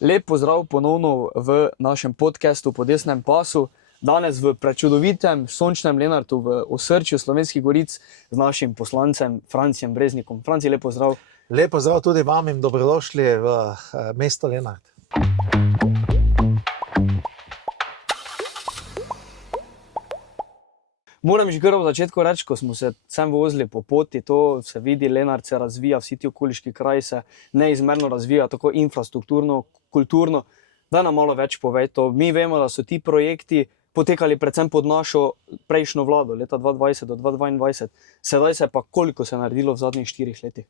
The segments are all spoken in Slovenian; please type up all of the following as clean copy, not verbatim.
Lep pozdrav ponovno v našem podcastu Po desnem pasu. Danes v prečudovitem sončnem Lenartu v osrčju Slovenskih goric z našim poslancem Francijem Breznikom. Franci, lep pozdrav. Lep pozdrav tudi vam in dobrodošli v mesto Lenart. Moram že kar v začetku reči, ko smo se sem vozili po poti, to se vidi, Lenart se razvija, vsi ti okoliški kraji se neizmerno razvijajo, tako infrastrukturno, kulturno. Da nam malo več povej to. Mi vemo, da so ti projekti potekali predvsem pod našo prejšnjo vlado, leta 2020 do 2022. Sedaj se pa koliko se je naredilo v zadnjih 4 letih?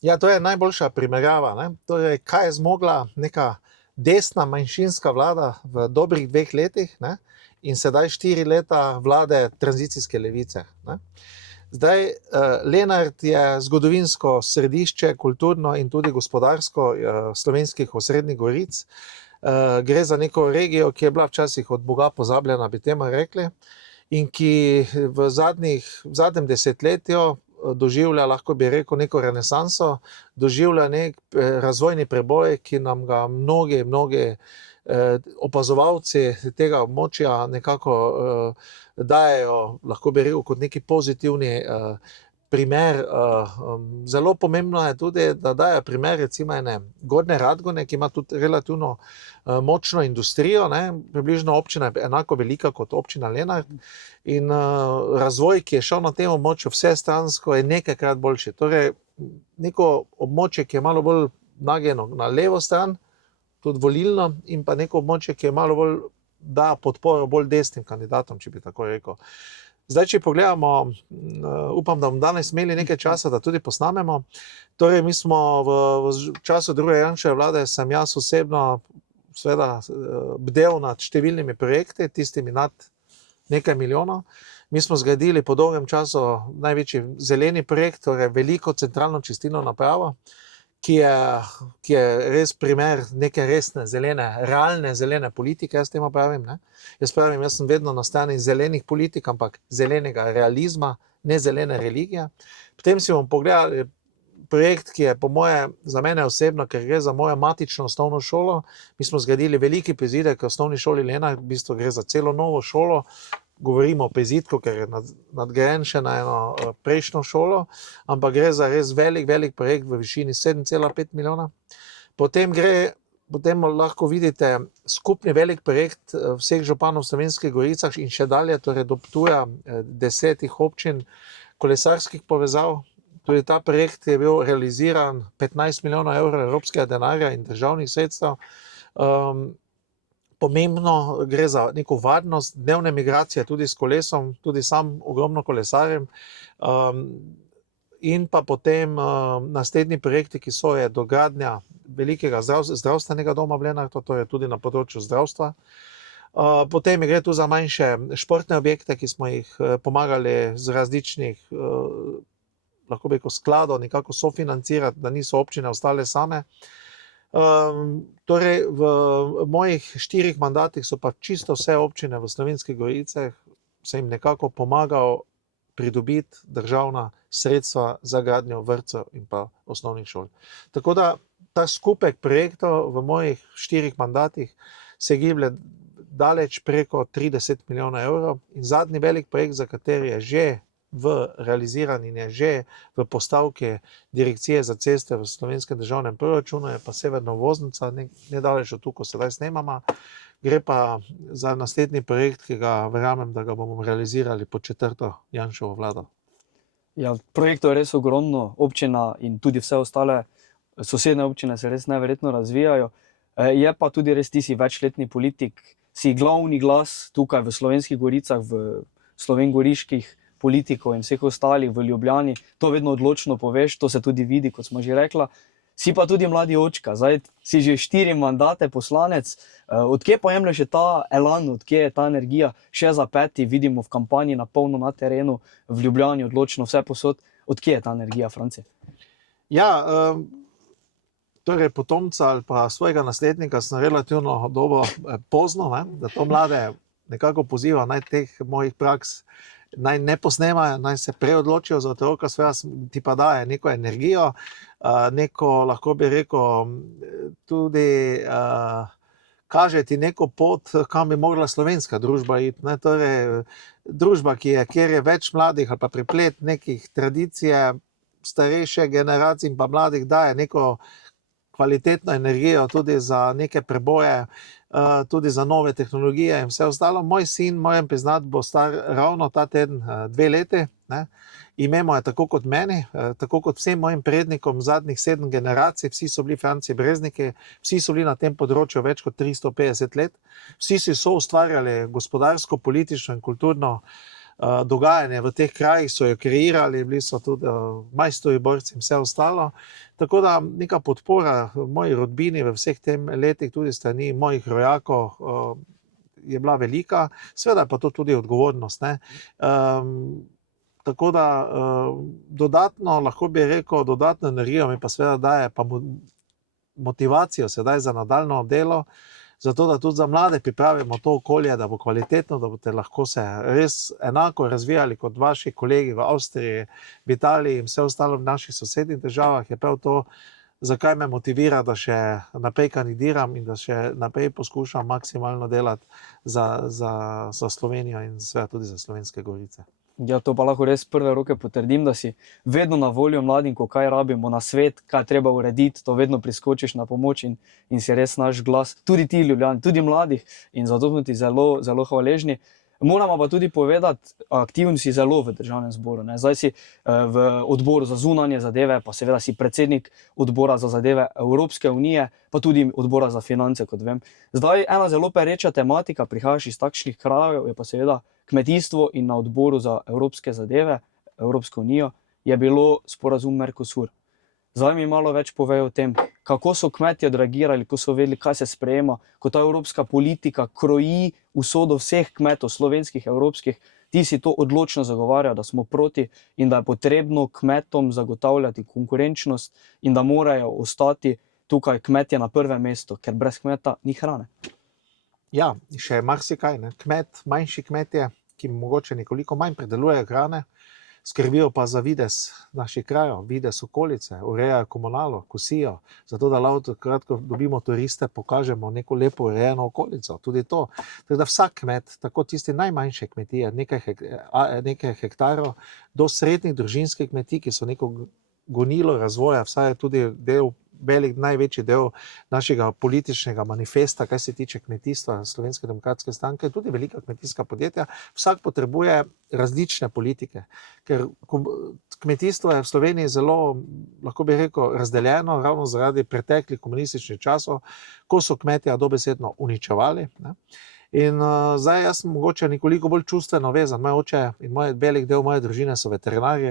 Ja, to je najboljša primerjava, ne? Torej, kaj je zmogla neka desna manjšinska vlada v dobrih 2 letih, ne? In sedaj 4 leta vlade tranzicijske levice, ne? Zdaj, Lenart je zgodovinsko središče, kulturno in tudi gospodarsko slovenskih osrednjih goric. Gre za neko regijo, ki je bila včasih od Boga pozabljena, bi temu rekli, in ki v zadnjem desetletju doživlja, lahko bi rekel, neko renesanso, doživlja nek razvojni preboj, ki nam ga mnogi opazovalci tega območja nekako dajejo, lahko bi rekel, kot neki pozitivni primer. Zelo pomembno je tudi, da daje primer recimo ene Gornje Radgone, ki ima tudi relativno močno industrijo, ne? Približno občina je enako velika kot občina Lenart, in razvoj, ki je šel na tem območju vsestransko, je nekajkrat boljši. Torej, neko območje, ki je malo bolj nagnjeno na levo stran, tudi volilno, in pa neko območje, ki je malo bolj da podporo bolj desnim kandidatom, če bi tako rekel. Zdaj, če pogledamo, upam, da bomo danes imeli nekaj časa, da tudi posnamemo. Torej, mi smo v času druge Janševe vlade, sem jaz osebno seveda bdel nad številnimi projekti, tistimi nad nekaj milijonov. Mi smo zgradili po dolgem času največji zeleni projekt, torej veliko centralno čistilno napravo, ki je res primer neke resne zelene, realne zelene politike, jaz temu pravim, ne? Jaz sem vedno na strani zelenih politik, ampak zelenega realizma, ne zelene religije. Potem si bomo pogledali projekt, ki je po moje, za mene osebno, ker gre za mojo matično osnovno šolo. Mi smo zgradili veliki prizidek v osnovni šoli Lenart, v bistvu gre za celo novo šolo. Govorimo o prizidku, ker je nadgrajen še na eno prejšnjo šolo, ampak gre za res velik projekt v višini 7,5 milijona. Potem lahko vidite skupni velik projekt vseh županov v Slovenskih goricah in še dalje, torej do Ptuja 10 občin kolesarskih povezav. Tudi ta projekt je bil realiziran 15 milijonov evrov evropskega denarja in državnih sredstev. Pomembno, gre za neko varnost, dnevne migracije tudi s kolesom, tudi sam ogromno kolesarjem. In pa potem naslednji projekti, ki so, je dogradnja velikega zdravstvenega doma v Lenartu, torej tudi na področju zdravstva. Potem gre tu za manjše športne objekte, ki smo jih pomagali z različnih, lahko bi rekel, skladov nekako sofinancirati, da niso občine ostale same. Torej, v mojih 4 mandatih so pa čisto vse občine v Slovenskih goricah, se jim nekako pomagal pridobiti državna sredstva za gradnjo vrtcev in pa osnovnih šol. Tako da ta skupek projektov v mojih 4 mandatih se giblje daleč preko 30 milijonov evrov, in zadnji velik projekt, za kateri je že realiziran in je že v postavki Direkcije za ceste v Slovenskem državnem proračunu, je pa severna obvoznica, nedaleč od tu, ko sedaj snemamo. Gre pa za naslednji projekt, ki ga verjamem, da ga bomo realizirali pod 4. Janševo vlado. Ja, projektov je res ogromno, občina in tudi vse ostale sosednje občine se res neverjetno razvijajo. Je pa tudi res, ti si večletni politik, si glavni glas tukaj v Slovenskih goricah, v slovengoriških politikov in vseh ostalih v Ljubljani, to vedno odločno poveš, to se tudi vidi, kot smo že rekla. Si pa tudi mladi očka, zdaj si že 4 mandate poslanec. Odkje pa jemlješ ta elan, odkje je ta energija še za 5, vidimo v kampanji na polno na terenu, v Ljubljani odločno vse posod. Odkje je ta energija, Franci? Ja, torej potomca ali pa svojega naslednika sem relativno dobro pozno, ne? Da to mlade nekako poziva, naj teh mojih praks naj ne posnemajo, naj se preodločijo za otroka, seveda ti pa daje neko energijo, neko, lahko bi rekel, tudi kaže ti neko pot, kam bi mogla slovenska družba iti. Ne? Torej, družba, kjer je več mladih ali pa preplet nekih tradicije, starejše generacije in pa mladih daje neko kvalitetno energijo tudi za neke preboje, tudi za nove tehnologije in vse ostalo. Moj sin, moram priznati, bo star ravno ta teden 2 leti. Ne? Ime mu je tako kot meni, tako kot vsem mojim prednikom zadnjih 7 generacij, vsi so bili Franci Brezniki, vsi so bili na tem področju več kot 350 let, vsi so ustvarjali gospodarsko, politično in kulturno dogajanje v teh krajih, so jo kreirali, bili so tudi majstori, borci in vse ostalo. Tako da neka podpora moji rodbini v vseh tem letih, tudi strani mojih rojakov, je bila velika, seveda pa to tudi odgovornost. Ne? Tako da dodatno, lahko bi rekel, dodatno energijo mi pa seveda daje pa motivacijo sedaj za nadaljno delo, zato da tudi za mlade pripravimo to okolje, da bo kvalitetno, da boste lahko se res enako razvijali kot vaši kolegi v Avstriji, v Italiji in vse ostalo v naših sosednjih državah. Je prav to, zakaj me motivira, da še naprej kandidiram in da še naprej poskušam maksimalno delati za Slovenijo in seveda tudi za Slovenske Gorice. Ja, to pa lahko res prve roke potrdim, da si vedno na voljo mladim, ko kaj rabimo na svet, kaj treba urediti, to vedno priskočiš na pomoč in si res naš glas, tudi ti Ljubljani, tudi mladih, in zato smo ti zelo, zelo hvaležni. Moramo pa tudi povedati, aktiven si zelo v državnem zboru. Ne? Zdaj si v odboru za zunanje zadeve, pa seveda si predsednik odbora za zadeve Evropske unije, pa tudi odbora za finance, kot vem. Zdaj ena zelo pereča tematika, prihajaš iz takšnih krajev, je pa seveda kmetijstvo, in na odboru za evropske zadeve, Evropsko unijo, je bilo sporazum Mercosur. Zdaj mi malo več povejo o tem, kako so kmetje odreagirali, ko so vedeli, kaj se sprejema, ko ta evropska politika kroji usodo vseh kmetov, slovenskih, evropskih. Ti si to odločno zagovarjajo, da smo proti in da je potrebno kmetom zagotavljati konkurenčnost in da morajo ostati tukaj kmetje na prvem mestu, ker brez kmeta ni hrane. Ja, še marsikaj. Kmet, manjši kmetje, ki mogoče nekoliko manj predelujejo hrane, skrbijo pa za videz naših krajev, videz okolice, urejajo komunalo, kosijo, zato da lahko takrat, ko dobimo turiste, pokažemo neko lepo urejeno okolico. Tudi to. Tako da vsak kmet, tako tisti najmanjše kmetije, nekaj hektarov, do srednjih družinskih kmetij, ki so neko gonilo razvoja, vsaj je tudi velik, največji del našega političnega manifesta, kaj se tiče kmetijstva, Slovenske demokratske stranke, tudi velika kmetijska podjetja. Vsak potrebuje različne politike, ker kmetijstvo je v Sloveniji zelo, lahko bi rekel, razdeljeno, ravno zaradi preteklih komunističnih časov, ko so kmetje dobesedno uničevali. Ne? In zdaj jaz sem mogoče nekoliko bolj čustveno vezan. Moj oče in velik del moje družine so veterinarji.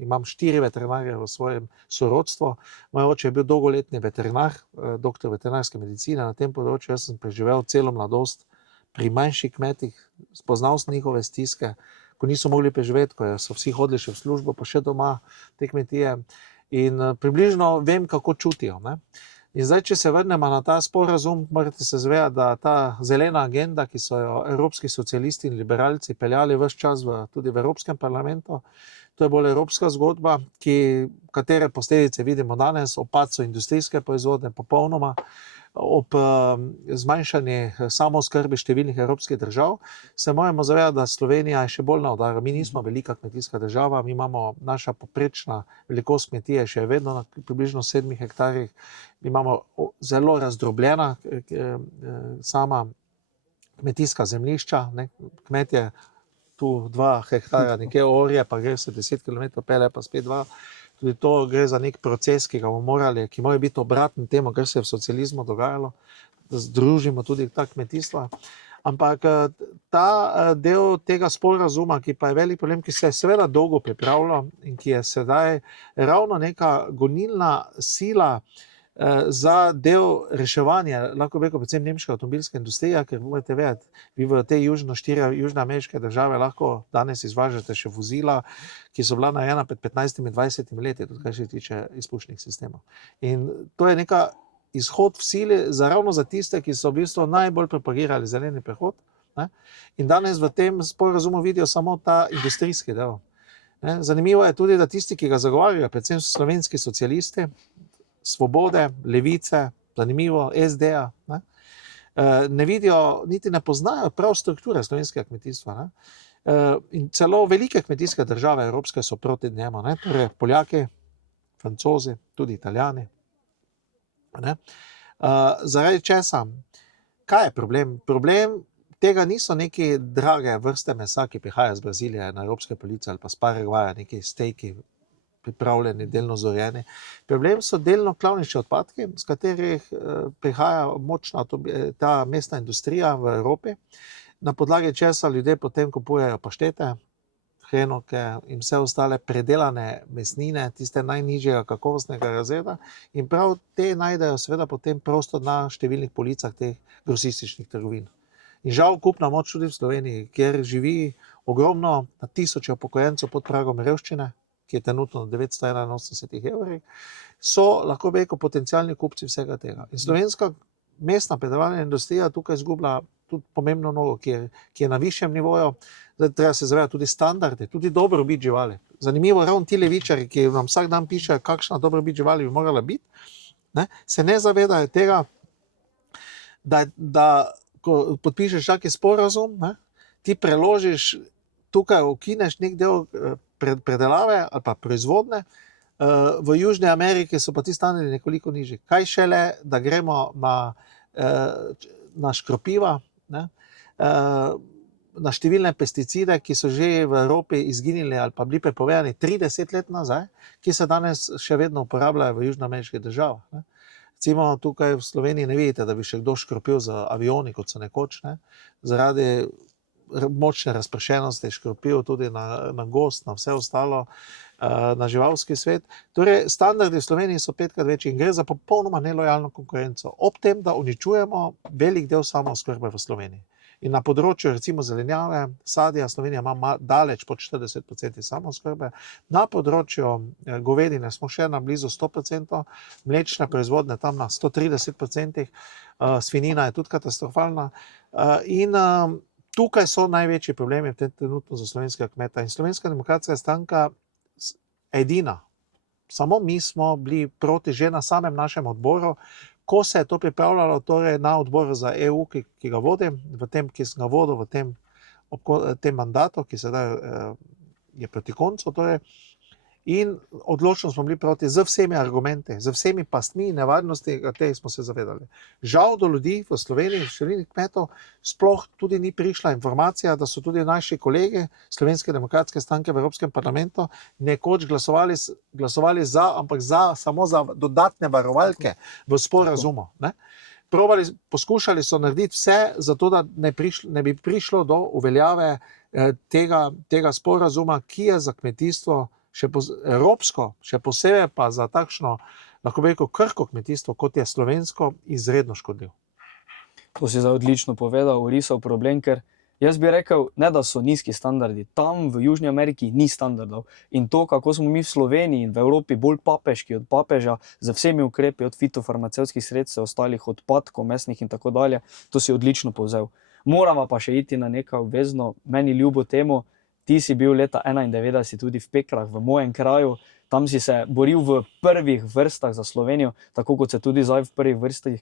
Imam 4 veterinarje v svojem sorodstvu. Moj oče je bil dolgoletni veterinar, doktor veterinarske medicine na tem področju. Jaz sem preživel celo mladost pri manjših kmetih, spoznal sem njihove stiske, ko niso mogli preživeti, ko so vsi hodili še v službo, pa še doma te kmetije. In približno vem, kako čutijo. Ne? In zdaj, če se vrnemo na ta sporazum, morate se zavedati, da ta zelena agenda, ki so jo evropski socialisti in liberalci peljali ves čas tudi v Evropskem parlamentu, to je bolj evropska zgodba, katere posledice vidimo danes, ob padcu industrijske proizvodnje popolnoma, ob zmanjšanju samooskrbe številnih evropskih držav, se moramo zavedati, da Slovenija je še bolj na udaru. Mi nismo velika kmetijska država, naša poprečna velikost kmetije še vedno na približno 7 hektarjih. Mi imamo zelo razdrobljena sama kmetijska zemljišča, ne? Kmetje tu 2 hektarja nekje orje, pa gre se 10 km pele, pa spet 2. Tudi to gre za nek proces, ki mora biti obraten temu, kar se je v socializmu dogajalo, da združimo tudi ta kmetijstva. Ampak ta del tega sporazuma, ki pa je velik problem, ki se je seveda dolgo pripravljal in ki je sedaj ravno neka gonilna sila za del reševanja, lahko bi rekel, predvsem nemška avtomobilska industrija, ker morate vedeti, vi v te 4 južnoameriške države lahko danes izvažate še vozila, ki so bila narejena pred 15-20 leti, tudi kar se tiče izpušnih sistemov. In to je neka izhod v sili ravno za tiste, ki so v bistvu najbolj propagirali zeleni prehod, Ne? In danes v tem sporazumu vidijo samo ta industrijski del. Ne? Zanimivo je tudi, da tisti, ki ga zagovarjajo, predvsem so slovenski socialisti, Svobode, Levice, zanimivo, SD-ja, ne vidijo, niti ne poznajo prav strukture slovenskega kmetijstva. Ne? In celo velike kmetijske države evropske so proti njemu, ne? Torej Poljaki, Francozi, tudi Italijani. Ne? Zaradi česa? Kaj je problem? Problem tega niso neke drage vrste mesa, ki prihaja iz Brazilije na evropske police ali pa z Paragvaja, neki stejki pripravljeni, delno zorjeni. Problem so delno klavniški odpadki, z katerih prihaja močna ta mestna industrija v Evropi, na podlagi česa ljudje potem kupujejo paštete, hrenovke in vse ostale predelane mesnine, tiste najnižjega kakovostnega razreda, in prav te najdejo seveda potem prostor na številnih policah teh grosističnih trgovin. In žal kupna moč tudi v Sloveniji, kjer živi ogromno, na tisoče upokojencev pod pragom revščine, ki je trenutno na 981 evrih, so lahko bi rekel potencialni kupci vsega tega. In slovenska mestna predelovalna industrija tukaj izgublja tudi pomembno nogo, ki je na višjem nivoju. Zdaj treba se zavedati tudi standarde, tudi dobrobit živali. Zanimivo, ravno ti levičarji, ki vam vsak dan pišejo, kakšna dobrobit živali bi morala biti, ne, se ne zavedajo tega, da ko podpišeš taki sporazum, ne, ti preložiš, tukaj ukineš nek del predelave ali pa proizvodne, v Južni Ameriki so pa ti standardi nekoliko nižji. Kaj šele, da gremo na škropiva, ne, na številne pesticide, ki so že v Evropi izginili ali pa bili prepovedani 30 let nazaj, ki se danes še vedno uporabljajo v južnoameriških državah. Ne. Recimo tukaj v Sloveniji ne vidite, da bi še kdo škropil z avioni, kot so nekoč, ne, zaradi močne razpršenosti škropil tudi na gost, na vse ostalo, na živalski svet. Torej, standardi v Sloveniji so 5krat večji in gre za popolnoma nelojalno konkurenco, ob tem, da uničujemo velik del samooskrbe v Sloveniji. In na področju recimo zelenjave, sadja, Slovenija ima daleč pod 40% samooskrbe, na področju govedine smo še na blizu 100%, mlečne proizvodnje tam na 130%, svinjina je tudi katastrofalna. In tukaj so največji problemi v tem trenutku za slovenskega kmeta. In Slovenska demokratska stranka edina, samo mi smo bili proti že na samem našem odboru, ko se je to pripravljalo, torej na odboru za EU, ki ga vodim, ki sem ga vodil v tem mandatu, ki sedaj je proti koncu. Torej, in odločno smo bili proti z vsemi argumenti, z vsemi pastmi in nevarnosti, katerih smo se zavedali. Žal do ljudi v Sloveniji, številnih kmetov, sploh tudi ni prišla informacija, da so tudi naši kolegi Slovenske demokratske stranke v Evropskem parlamentu nekoč glasovali za, ampak samo za dodatne varovalke v sporazumu. Poskušali so narediti vse, zato da ne bi prišlo do uveljave tega sporazuma, ki je za kmetijstvo evropsko, še posebej pa za takšno, lahko bi rekel, krhko kmetijstvo, kot je slovensko, izredno škodljiv. To si zdaj odlično povedal, orisal problem, ker jaz bi rekel, ne da so nizki standardi, tam v Južni Ameriki ni standardov. In to, kako smo mi v Sloveniji in v Evropi bolj papeški od papeža, z vsemi ukrepi od fitofarmacevtskih sredstev, ostalih odpadkov, mesnih in tako dalje, to si odlično povzel. Moramo pa še iti na nekaj obvezno, meni ljubo temo. Ti si bil leta 1991 tudi v Pekrah, v mojem kraju, tam si se boril v prvih vrstah za Slovenijo, tako kot se tudi zdaj v prvih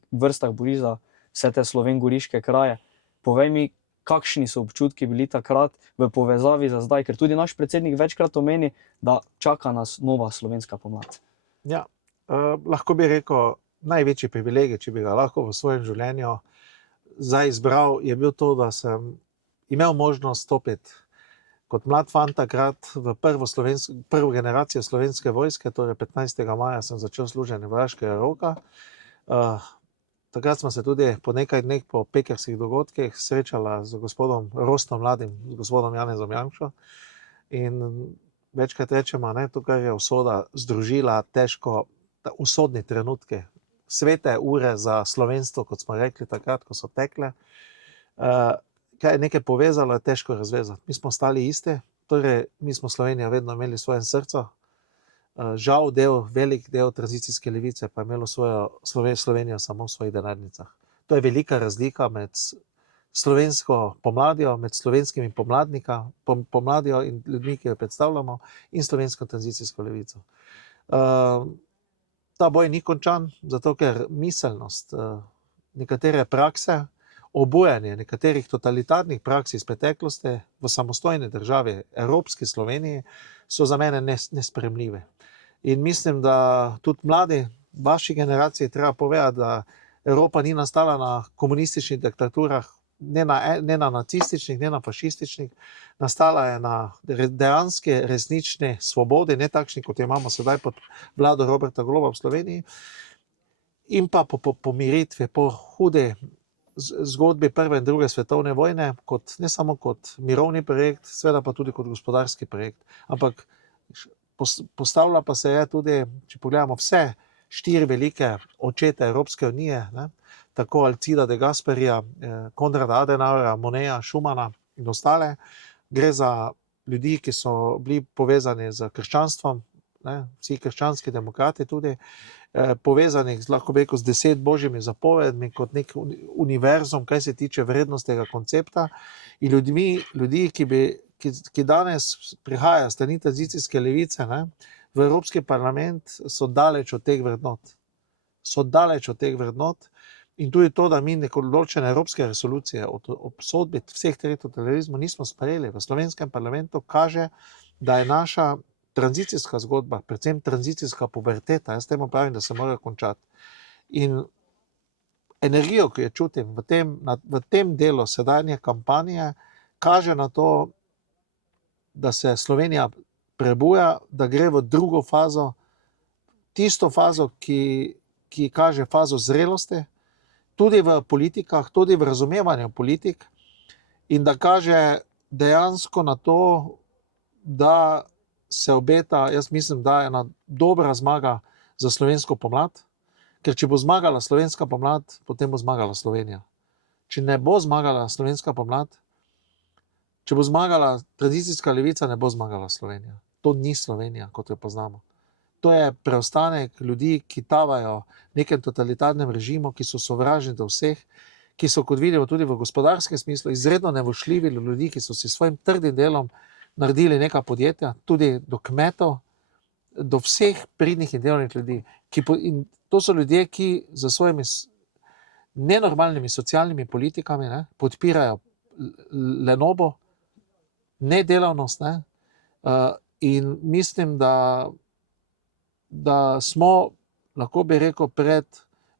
vrstah bori za vse te sloven-goriške kraje. Povej mi, kakšni so občutki bili takrat v povezavi za zdaj, ker tudi naš predsednik večkrat omeni, da čaka nas nova slovenska pomlad. Ja, lahko bi rekel, največji privilegij, če bi ga lahko v svojem življenju zdaj izbral, je bil to, da sem imel možnost stopiti kot mlad fant takrat v prvo generacijo slovenske vojske, torej 15. maja sem začel služenje vojaškega roka. Takrat smo se tudi po nekaj dneh po pekrskih dogodkih srečala z gospodom Rostom Mladim, z gospodom Janezom Janšo. In večkrat rečemo, tukaj je usoda združila težko usodni trenutki, svete ure za slovenstvo, kot smo rekli takrat, ko so tekle. Kaj je nekaj povezalo, je težko razvezati. Mi smo stali iste, torej mi smo Slovenijo vedno imeli v svojem srcu. Žal velik del tranzicijske levice pa je imelo Slovenijo samo v svojih denarnicah. To je velika razlika med slovensko pomladjo, med slovenskimi pomladjo in ljudmi, ki jo predstavljamo, in slovensko tranzicijsko levico. Ta boj ni končan, zato ker miselnost, nekatere prakse, obujanje nekaterih totalitarnih praks iz preteklosti v samostojni državi, evropski Sloveniji, so za mene nesprejemljive. In mislim, da tudi mladi, vaši generaciji, treba povedati, da Evropa ni nastala na komunističnih diktaturah, ne na nacističnih, ne na fašističnih, nastala je na dejanski, resnični svobodi, ne takšni, kot jo imamo sedaj pod vlado Roberta Goloba v Sloveniji, in pa po pomiritvi, po hudi zgodbi prve in druge svetovne vojne, ne samo kot mirovni projekt, seveda pa tudi kot gospodarski projekt. Ampak postavlja pa se je tudi, če pogledamo vse 4 velike očete Evropske unije, ne, tako Alcida de Gasperija, Konrada Adenauerja, Moneta, Schumana in ostale. Gre za ljudi, ki so bili povezani z krščanstvom, ne, vsi krščanski demokrati tudi, povezanih lahko bi rekel z 10 božjimi zapovedmi kot nek univerzum, kaj se tiče vrednostnega koncepta. In ljudi, ki danes prihajajo s strani tranzicijske levice, ne, v Evropski parlament, so daleč od teh vrednot. So daleč od teh vrednot. In tudi to, da mi neko določene evropske resolucije o obsodbi vseh treh totalitarizmov nismo sprejeli v slovenskem parlamentu, kaže, da je naša tranzicijska zgodba, predvsem tranzicijska puberteta, jaz temu pravim, da se mora končati. In energijo, ki jo čutim v tem delu sedanje kampanje, kaže na to, da se Slovenija prebuja, da gre v drugo fazo, tisto fazo, ki kaže fazo zrelosti, tudi v politikah, tudi v razumevanju politik, in da kaže dejansko na to, da se obeta, jaz mislim, da je ena dobra zmaga za slovensko pomlad, ker če bo zmagala slovenska pomlad, potem bo zmagala Slovenija. Če ne bo zmagala slovenska pomlad, če bo zmagala tranzicijska levica, ne bo zmagala Slovenija. To ni Slovenija, kot jo poznamo. To je preostanek ljudi, ki tavajo v nekem totalitarnem režimu, ki so sovražni do vseh, ki so, kot vidimo, tudi v gospodarskem smislu izredno nevošljivi do ljudi, ki so si svojim trdim delom naredili neka podjetja, tudi do kmetov, do vseh pridnih in delovnih ljudi. In to so ljudje, ki za svojimi nenormalnimi socialnimi politikami, ne, podpirajo lenobo, nedelavnost, ne, in mislim, da smo, lahko bi rekel, pred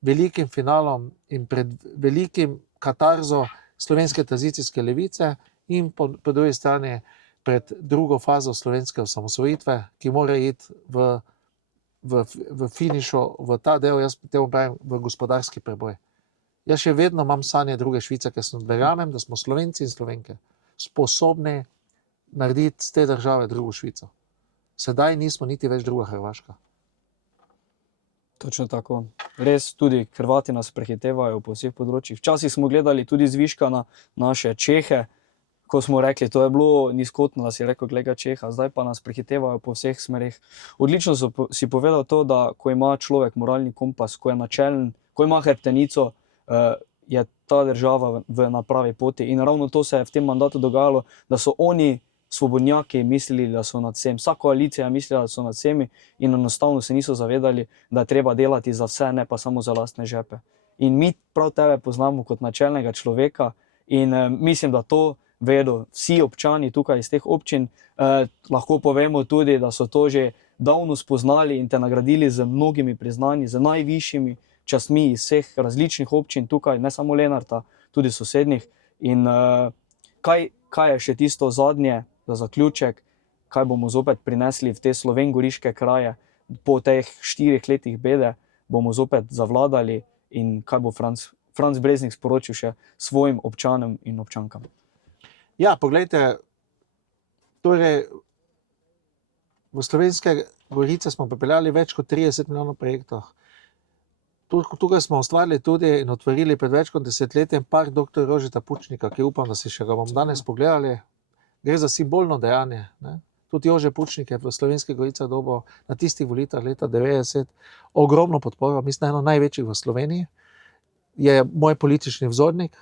velikim finalom in pred velikim katarzo slovenske tranzicijske levice in po drugi strani pred drugo fazo slovenske osamosvojitve, ki mora iti v finišu, v ta del, jaz temu pravim, v gospodarski preboj. Jaz še vedno imam sanje druge Švice, ker verjamem, da smo Slovenci in Slovenke sposobni narediti z te države drugo Švico. Sedaj nismo niti več druga Hrvaška. Točno tako. Res tudi Hrvati nas prehitevajo po vseh področjih. Včasih smo gledali tudi zviška na naše Čehe, ko smo rekli, to je bilo nizkotno, da si rekel, gleda Čeha, zdaj pa nas prehitevajo po vseh smereh. Odlično si povedal to, da ko ima človek moralni kompas, ko je načelen, ko ima hrbtenico, je ta država na pravi poti. In ravno to se je v tem mandatu dogajalo, da so oni svobodnjaki mislili, da so nad vsem. Vsa koalicija je mislila, da so nad vsemi in enostavno se niso zavedali, da je treba delati za vse, ne pa samo za lastne žepe. In mi prav tebe poznamo kot načelnega človeka in mislim, da to vedo vsi občani tukaj iz teh občin. Lahko povemo tudi, da so to že davno spoznali in te nagradili z mnogimi priznanji, z najvišjimi častmi iz vseh različnih občin tukaj, ne samo Lenarta, tudi sosednjih. In kaj je še tisto zadnje, za zaključek, kaj bomo zopet prinesli v te slovengoriške kraje, po teh 4 letih bede bomo zopet zavladali in kaj bo Franc Breznik sporočil še svojim občanom in občankam. Ja, poglejte, torej v Slovenske Gorice smo pripeljali več kot 30 milijonov projektov. Tukaj smo ustvarili tudi in otvorili pred več kot desetletjem park dr. Jožeta Pučnika, ki upam, da si še ga bom danes pogledali. Gre za simbolno dejanje, ne. Tudi Jože Pučnik je v Slovenskih Goricah dobil na tistih volitvah leta 90 ogromno podporo, mislim, eno največjih v Sloveniji. Je moj politični vzornik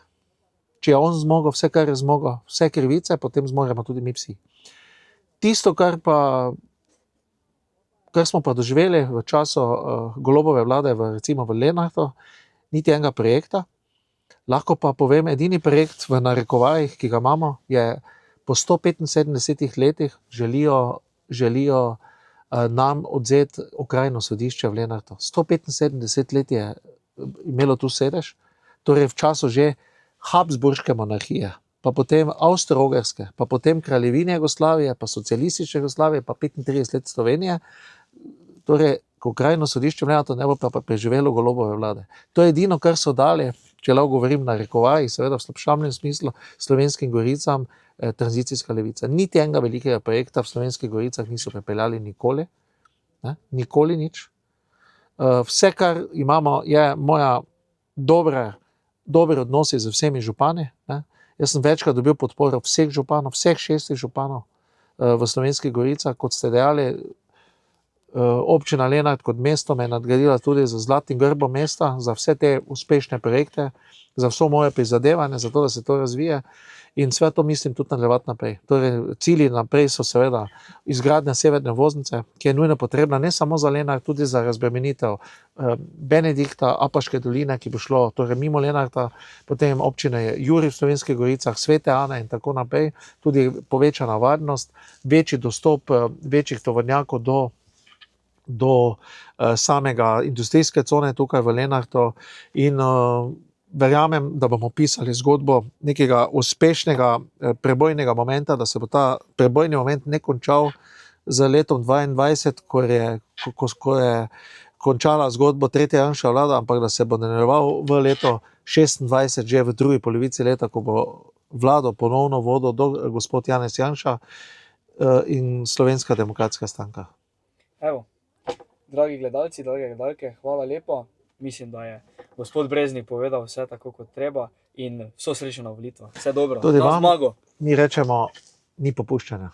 če je on zmogel vse, kar je zmogel, vse krivice, potem zmoremo tudi mi psi. Tisto, kar smo pa doživeli v času Golobove vlade, recimo v Lenartu, niti enega projekta. Lahko pa povem, edini projekt v narekovajih, ki ga imamo, je po 175 letih želijo nam odzeti okrajno sodišče v Lenartu. 175 let je imelo tu sedež, torej v času že Habsburške monarhije, pa potem Avstro-Ogrske, pa potem Kraljevine Jugoslavije, pa socialistične Jugoslavije, pa 35 let Slovenije. Torej, okrajno sodišče v Lenartu ne bo pa preživelo Golobove vlade. To je edino, kar so dali, če lahko govorim na rekovaji, seveda v slabšalnem smislu, Slovenskim Goricam, tranzicijska levica. Niti enega velikega projekta v Slovenskih Goricah niso pripeljali nikoli, ne? Nikoli nič. Vse, kar imamo, je moja dobre odnosi z vsemi župani. Ne? Jaz sem večkrat dobil podporo vseh županov, vseh 6 županov v Slovenskih Goricah, kot ste dejali, občina Lenart kot mesto me je nadgradila tudi z zlatim grbom mesta za vse te uspešne projekte, za vso moje prizadevanje, za to, da se to razvije in sve to mislim tudi nadaljevati naprej. Torej, cilji naprej so seveda izgradnja severne voznice, ki je nujno potrebna ne samo za Lenart, tudi za razbremenitev Benedikta, Apaške doline, ki bo šlo torej mimo Lenarta, potem občine Jurij v Slovenskih Goricah, Svete Ane in tako naprej, tudi povečana varnost, večji dostop večjih tovornjakov do samega industrijske cone tukaj v Lenartu in verjamem, da bomo pisali zgodbo nekega uspešnega prebojnega momenta, da se bo ta prebojni moment ne končal z letom 2022, ko je končala zgodbo tretja Janševa vlada, ampak da se bo nadaljeval v leto 2026, že v drugi polovici leta, ko bo vlado ponovno vodil gospod Janez Janša in Slovenska demokratska stranka. Evo. Dragi gledalci, drage gledalke, hvala lepa. Mislim, da je gospod Breznik povedal vse tako, kot treba in vso srečo na volitvah. Vse dobro. Tudi na vam, zmago. Mi rečemo, ni popuščanja.